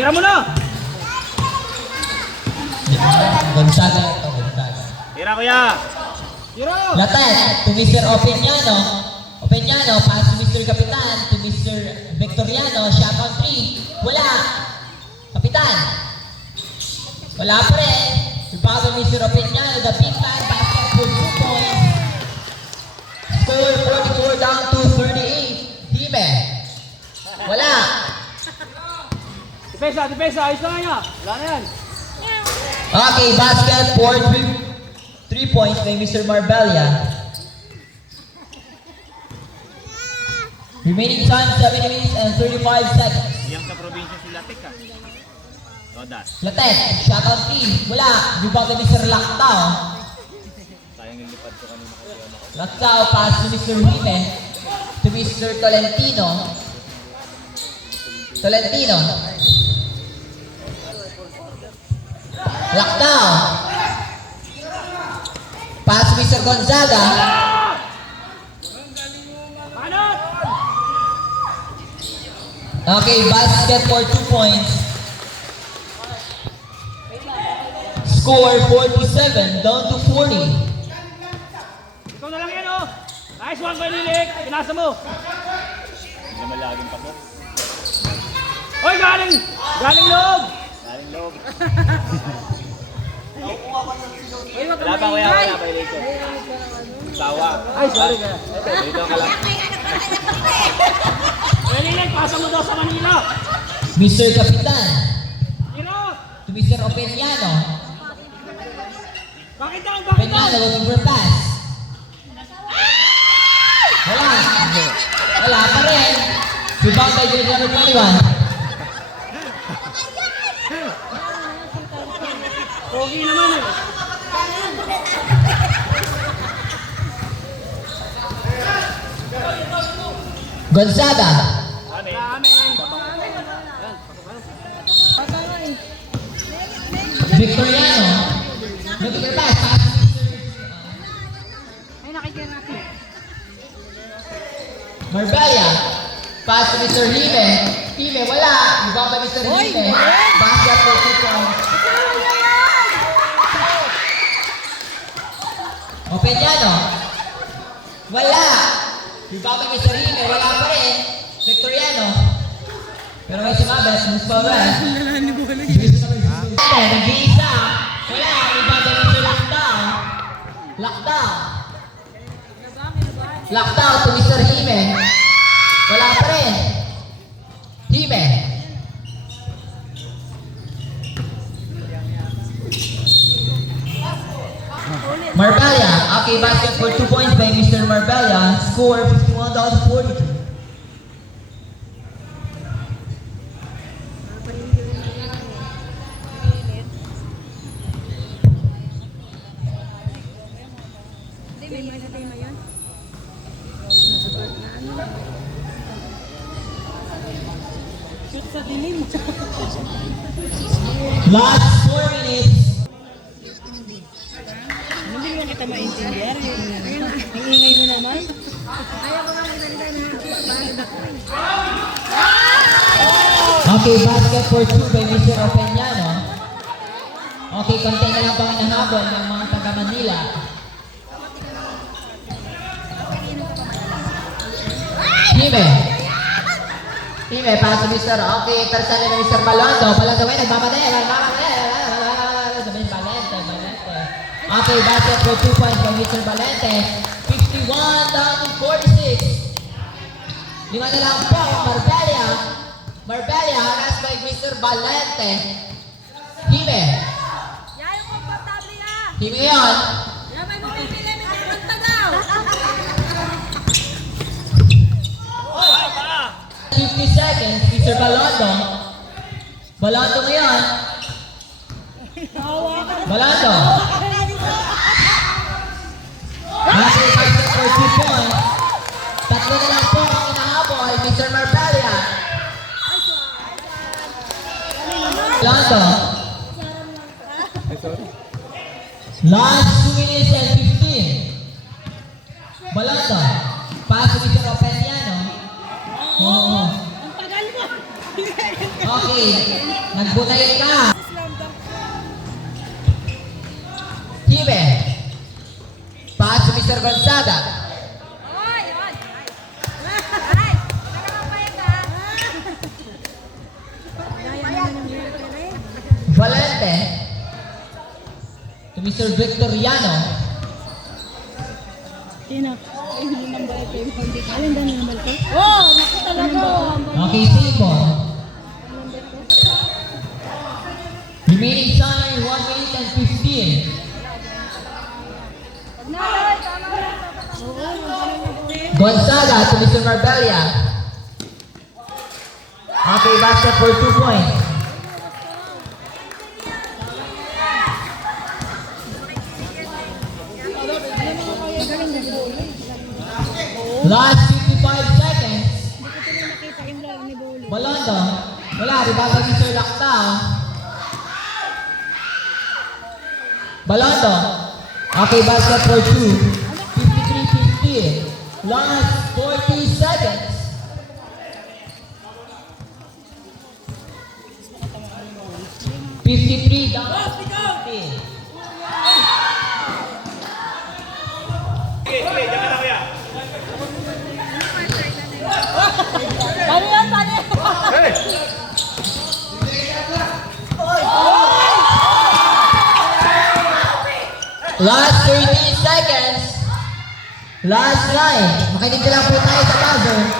Tira mo na! Gonzaga ito, Gonzaga. Tira kuya! Tira! Laten, to Mr. Opeñano. Opeñano, pass to Mr. Kapitan, to Mr. Victoriano, shot on 3. Wala. Kapitan. Wala pa rin. Rebound to Mr. Opeñano, the big man, basket for 2 points. Score 44 down to 38. Hime. Wala. Depensa, depensa! Ayos lang nga! Wala na yan! Okay, basket for 3 points by Mr. Marbella. Remaining time 7 minutes and 35 seconds. Iyang sa probinsya sila Tek ah. Rodas. Laten, shot on 3. Wala. Rebound by Mr. Lactao. Sayang yung lipad ko kanina kasi ano. Lactao pass to Mr. Hime. To Mr. Tolentino. Tolentino. Lactao. Pass to Mr. Gonzaga. Manot! Okay, basket for 2 points. Score 47 down to 40. Ikaw na lang yan oh! Nice one by Lilik! Pinasa mo! Hindi naman laging pasok. Hoy! Galing! Galing loob! Galing loob. Wala pa kuya, wala pa Lilik. Sawa. Ay, sorry ka. Dito ka lang. Hoy Lilik, pasa mo daw sa Manila! Mr. Kapitan. Tiro! To Mr. Opeñano. Bakit daw? Bakit daw? Opeñano looking for pass. Wala. Wala pa rin. Rebound by Junior number 21. Pogi naman eh. Gonzaga. Amen. Amen. Victoriano. Looking for pass. Pass to Ay, nakikita natin. Marbella. Pass to Mr. Hime. Hime, wala. Rebound by Mr. Hime. Basket for 2 points. Opeñano. Wala. Rebound by Mr. Hime. Wala pa rin. Victoriano. Pero may sumabas. Mas pa ba? Nag-iisa. Wala. Rebound by Mr. Lactao. Lactao. Lactao to Mr. Hime. Wala pa rin. Hime. Marbella. Okay, basket for 2 points by Mr. Marbella. Score 51 down to 42. May mga tema yan. Shoot sa dilim. Last 4 minutes. Hindi mo kita maintindihan. Ang ingay mo naman. Ayaw ko nga magsalita na. Okay, basket for 2 by Mr. Opeñano. Okay, konti na lang pang nahabol ng mga taga Manila. Hime. Hime, pass to Mr. Okay, tarsali na Mr. Balondo. Balondo, nagmamadali. Sabihin, Valente. Okay, basket for 2 points by Mr. Valente. 51 down to 46. Lima na lang po, Marbella. Marbella, harass by Mr. Valente. Hime. Yan yung komportable na. Hime yun. Yan may bumibili. May punta daw. 50 seconds, Mr. Balondo. Balondo ngayon. Balondo. Okay, basket for 2 points. Tatlo na lang po ang inahabol, Mr. Marbella. Balondo. Last 2 minutes and 15. Balondo. Pass to Mr. Opeñano. Oo. Ang tagal mo. Okay. Nagbunay ka. Hime. Pass to Mr. Gonzaga. Valente. To Mr. Victoriano. Sino? Hindi number ito yung hindi. Alin ba number ko? Oh, naku talaga. Okay, Simon. Remaining time, 1 minute and 15. Gonzaga to Mr. Marbella. Okay, basket for 2 points. Last 55 seconds. Balondo. Wala, ribaba si Sir Lactao. Balondo. Okay, basket for 2. 53-50. Last 40 seconds. Down. 50. Paano yan? Paano yan? Last 13 seconds. Last line. Makinig lang po tayo sa buzzer.